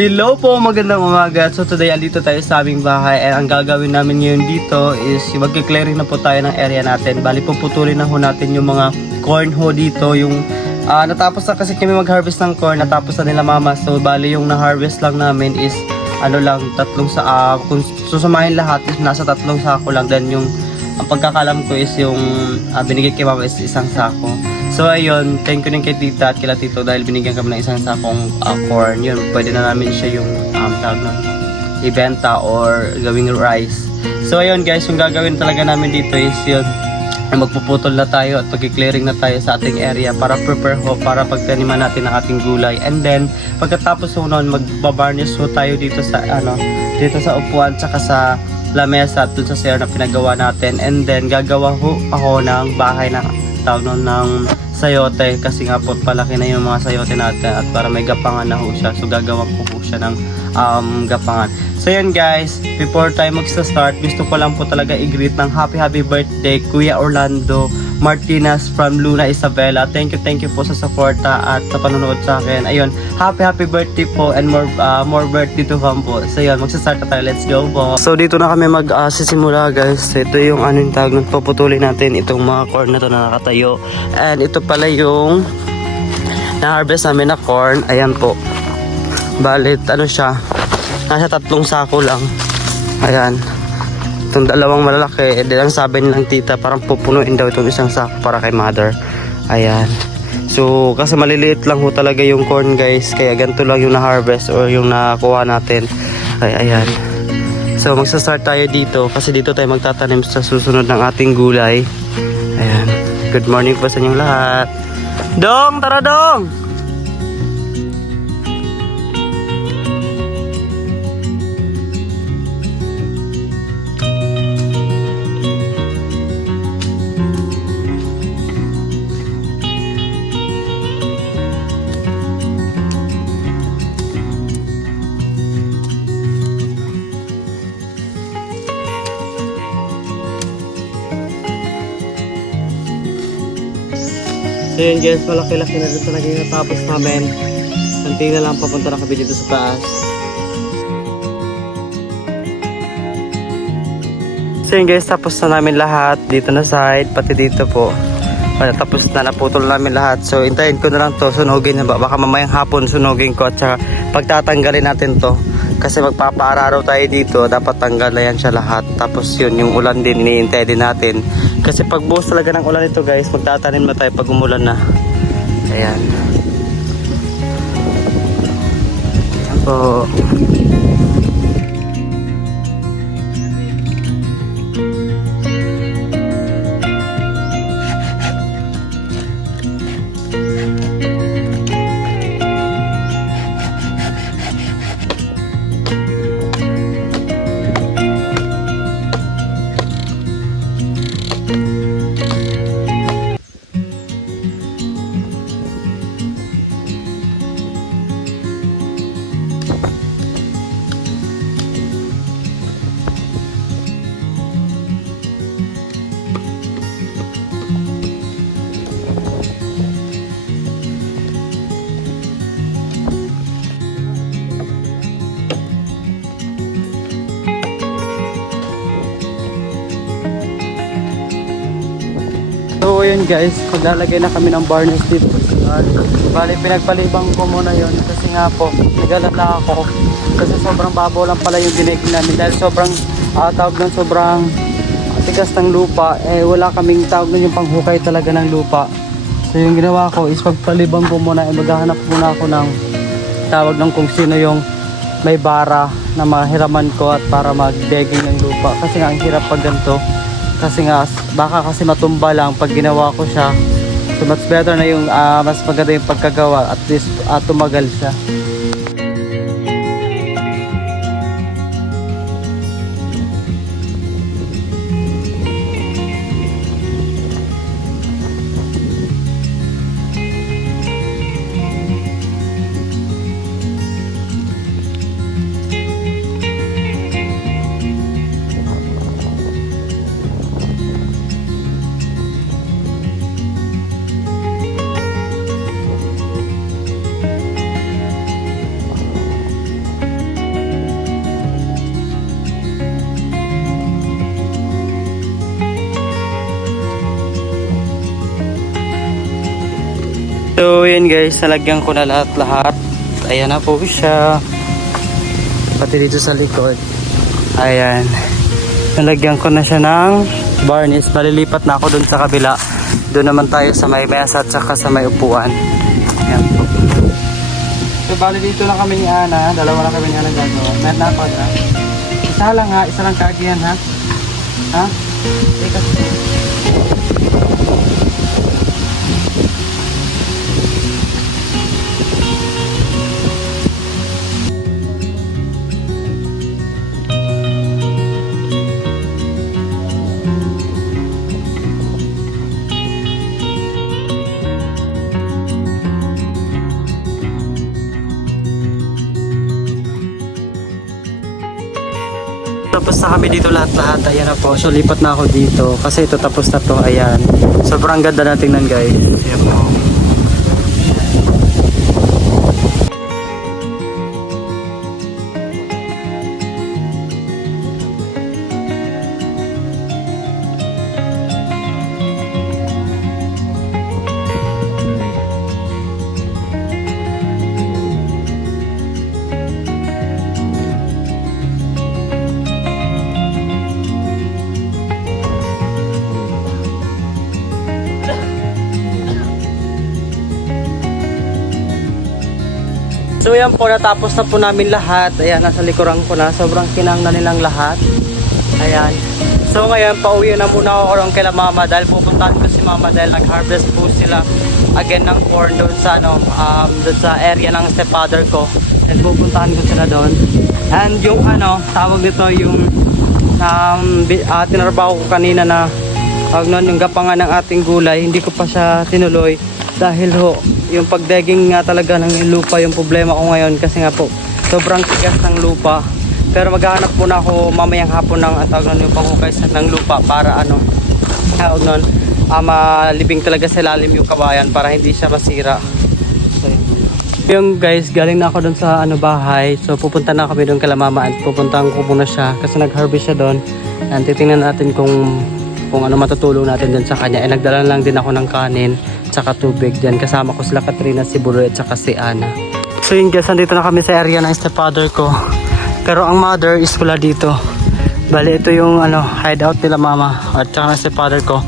Hello po, magandang umaga. So today, andito tayo sa aming bahay. And ang gagawin namin ngayon dito is magki-clearing na po tayo ng area natin. Bali, puputulin na ho natin yung mga corn ho dito. Yung natapos na kasi kami mag-harvest ng corn, natapos na nila mama. So bali, yung na-harvest lang namin is tatlong sa kung susumahin lahat is nasa tatlong sako lang. Then yung ang pagkakalam ko is yung binigay kay mama is isang sako. So ayun, thank you din kay tita at kila tito dahil binigyan kami ng isang sakong corn. Yun, pwede na namin siya yung tawag na ibenta or gawing rice. So ayun guys, yung gagawin talaga namin dito is yun, magpuputol na tayo at magki-clearing na tayo sa ating area para prepare ho para pagtaniman natin ang ating gulay. And then pagkatapos ho noon, magbabarnish ho tayo dito sa dito sa upuan tsaka sa lamesa at dun sa chair na pinagawa natin. And then gagawa ho ako ng bahay na tawag nun ng sayote kasi nga po palaki na yung mga sayote natin at para may gapangan na ho siya. So gagawa ko po siya ng gapangan. So yan guys, before tayo magsa-start, gusto ko lang po talaga i-greet ng happy birthday Kuya Orlando Martinez from Luna Isabela. Thank you po sa suporta at sa panonood sa akin. Ayun, happy birthday po and more birthday to come po. So yun, magsa-start na tayo. Let's go po. So dito na kami magsisimula guys. Ito yung yung tawag ng puputulin natin itong mga corn na to na nakatayo. And ito pala yung na-harvest namin na corn. Ayan po. Balit siya, nasa tatlong sako lang. Ayan. Itong dalawang malalaki, ang sabi nilang tita, parang pupunuin daw itong isang sako para kay mother. Ayan. So, kasi maliliit lang ho talaga yung corn guys, kaya ganito lang yung na-harvest or yung nakuha natin. Kaya ayan. So, magsa-start tayo dito kasi dito tayo magtatanim sa susunod ng ating gulay. Ayan. Good morning po sa inyong lahat. Dong! Tara Dong! So yun guys, malaki-laki na rin talaga yung natapos namin. Kunti na lang papunta na kami dito sa taas. So yun guys, tapos na namin lahat. Dito na side, pati dito po. Tapos na, naputol namin lahat. So hintayin ko na lang to, sunugin na ba? Baka mamayang hapon sunugin ko at saka pagtatanggalin natin to. Kasi magpapaararaw tayo dito, dapat tanggal na yan siya lahat. Tapos yun, yung ulan din, iniintay din natin. Kasi pag buhos talaga ng ulan ito guys, magtatanim na tayo pag umulan na. Ayan. Ayan po. So yun guys, maglalagay na kami ng barniz dito. Bali pinagpalibang ko muna yun kasi nga po nagalala ako kasi sobrang babaw lang pala yung dinigin namin dahil sobrang tawag ng sobrang tigas ng lupa, wala kaming tawag nun yung panghukay talaga ng lupa. So yung ginawa ko is pagpalibang ko muna, maghahanap muna ako ng tawag ng kung sino yung may bara na mahiraman ko at para mag-degging ng lupa kasi nga ang hirap pag ganito. Kasi nga, baka kasi matumba lang pag ginawa ko siya. So much better na yung mas maganda yung pagkagawa. At least tumagal siya. So yun guys, nalagyan ko na lahat. Ayan na po siya. Pati dito sa likod. Ayan. Nalagyan ko na siya ng varnish. Malilipat na ako dun sa kabila. Doon naman tayo sa may mesa at saka sa may upuan. Ayan po. So bali dito lang kami ni Ana. Dalawa lang kami ni Ana gagawa. Meron na ako ha. Isa lang ha. Isa lang kaagihan ha. Ha? Teka. Tapos na kami dito lahat-lahat. Ayan na po. So lipat na ako dito. Kasi ito tapos na to. Ayan. Sobrang ganda na tingnan guys. Ayan po. So yan po, natapos na po namin lahat. Ayan, nasa likuran ko na. Sobrang kinang na nilang lahat. Ayan. So ngayon, pauwi na muna ako ron kila mama dahil pupuntahan ko si mama dahil nag-harvest po sila again ng corn doon sa, doon sa area ng stepfather ko. And pupuntahan ko sila doon. And yung tawag dito yung tinarbaho ko kanina na yung gapangan ng ating gulay, hindi ko pa siya tinuloy. Dahil ho, yung pagdeging nga talaga ng lupa yung problema ko ngayon kasi nga po sobrang tigas ng lupa. Pero maghahanap muna ako mamayang hapon ng yung panghukay ng lupa para malibing talaga sa lalim yung kabayan para hindi siya masira. So, yung guys, galing na ako dun sa bahay. So pupunta na kami dun kala mama at pupuntahan ko muna siya kasi nag-harvest siya dun. And titingnan natin kung matutulong natin dun sa kanya. Nagdala lang din ako ng kanin tsaka tubig dyan. Kasama ko sila Katrina, si Buloy at saka si Ana. So yun guys, nandito na kami sa area ng stepfather ko. Pero ang mother is wala dito. Bali ito yung hideout nila mama at saka ng stepfather ko.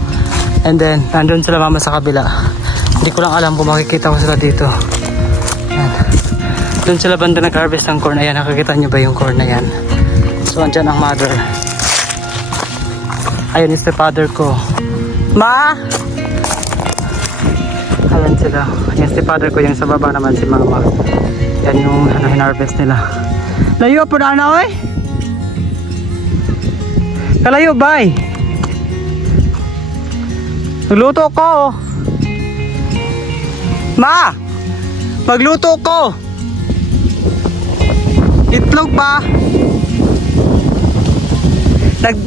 And then nandun sila mama sa kabila. Hindi ko lang alam kung makikita ko sila dito. Ayan. Doon sila banda nag-harvest ng corn. Ayan, nakikita nyo ba yung corn na yan? So andyan ang mother. Ayun yung stepfather ko. Ma! Ayan sila. Yung stepfather ko, yung sa baba naman si mama. Yan yung hinarvest nila. Layo po na oy. Kalayo bay. Magluto ko. Ma! Magluto ko. Itlog pa.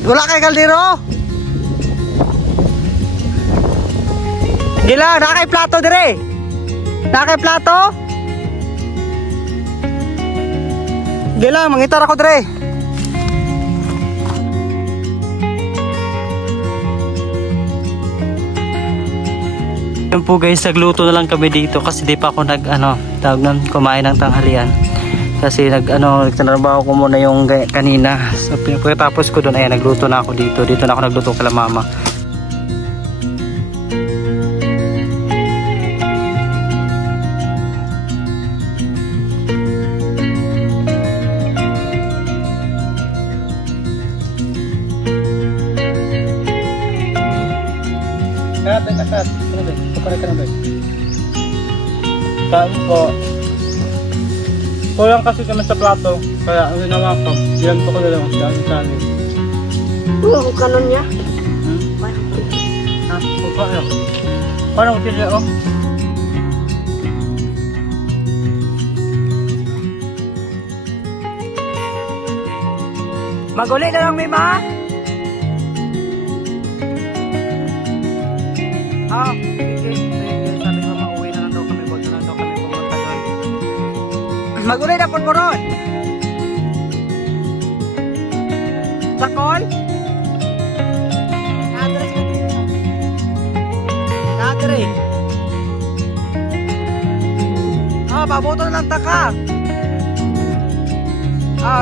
Wala kay kaldero. Gila, nakay plato dire. Nakay plato. Gila, mangitar ako dire. Yan po guys, nagluto na lang kami dito kasi di pa ako kumain ng tanghalian. Kasi nagtrabaho ko muna yung kanina. So pagkatapos ko doon, ayan, nagluto na ako dito. Dito na ako nagluto kala mama. Kain po. Kulang kasi kami sa plato. Kaya ang ginawa ko, ilang ko na lang ang kanin. Kung kanon niya? Ha? Paano? Paano ko sila oh? Maguli na lang, Mima! Okay. Sabi ko mauwi na lang daw kami. Huwag na lang daw kami pumunta doon. Maguli na po mo ron! Sakol? Nadre. pabuto na lang taka.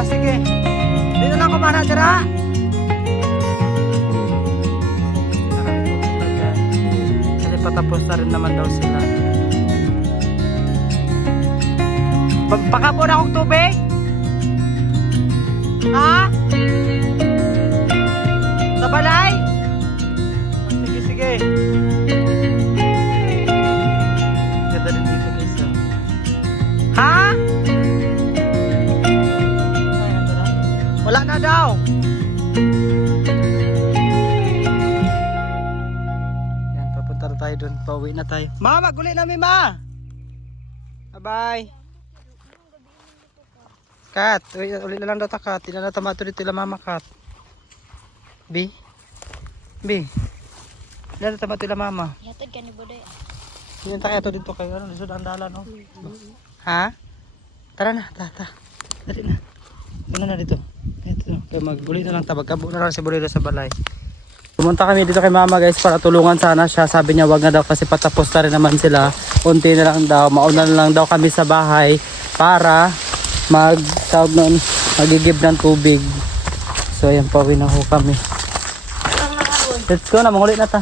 Sige. Dito na ako mana dira. Kasi patapos na rin naman daw sila. Magpakapon akong tubig? Ha? Sa balay? Sige. Ganda rin dito guys. Ha? Wala na daw. Yan, papunta na tayo dun. Pauwi na tayo. Ma, maguli na mi ma. Bye-bye. Kat, uli na lang daw ta Kat. Hindi na tamato dito la mama Kat. B. Hindi na tamato la mama. Yatid ka ni Boday. Yan ta kayo dito kayo. Lisod ang dala no. Ha? Tara na, ta. Dali na. Una na dito. Ito. Kaya magbuli na lang ta. Magkabo na lang si Boday sa balay. Pumunta kami dito kay mama guys para tulungan sana siya. Sabi niya wag na daw kasi patapos na rin naman sila. Unti na lang daw. Mauna na lang daw kami sa bahay para magigib ng tubig. So ayan, pauwi na ho kami. Let's go na, mangulit na ta.